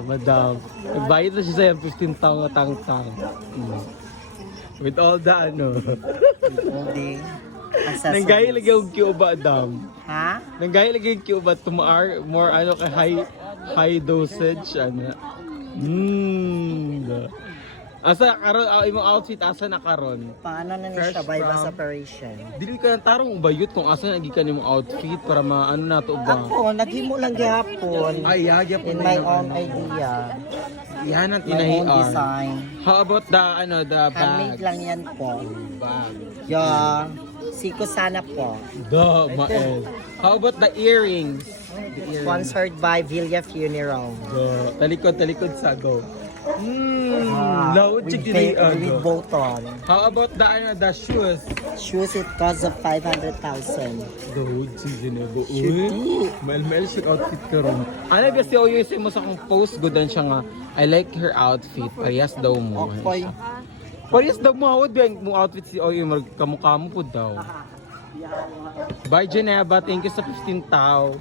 Madam. Nagbayad na siya sa 15 taong na tang-tang. With all the ano. Holding. Nanggaya lagi yung Cuba, Dam. Ha? Nanggaya lagi yung Cuba to more ano kay high dosage ano. Asa karon imong outfit asa na karon? Paano na ni Fresh siya bypass from- operation? Dili ka nang tarong bayot kung asa na gikan imong outfit para maano na to ba. Ako, naghimo lang gihapon. Ay, yagya po In na my yung own ano. idea. Yan ang My own tinahian. design. How about the the Handmade bag? lang yan po. Bag. Yeah. Siko sana po. Mael. How about the earrings? The earrings. Sponsored by Villa Funeral. Talikod sa go. Load With chicken with button. How about the shoes? Shoes, it costs of 500,000. Load chicken go. Shoot. Mail siya outfit karon. Ano ba si Oyo mo sa kong post good siya nga. I like her outfit. Parehas daw mo. Okay. Parehas daw mo hawad ba yung outfit si Oyo kamukha mo po daw. Bye Geneva, thank you sa 15 tao.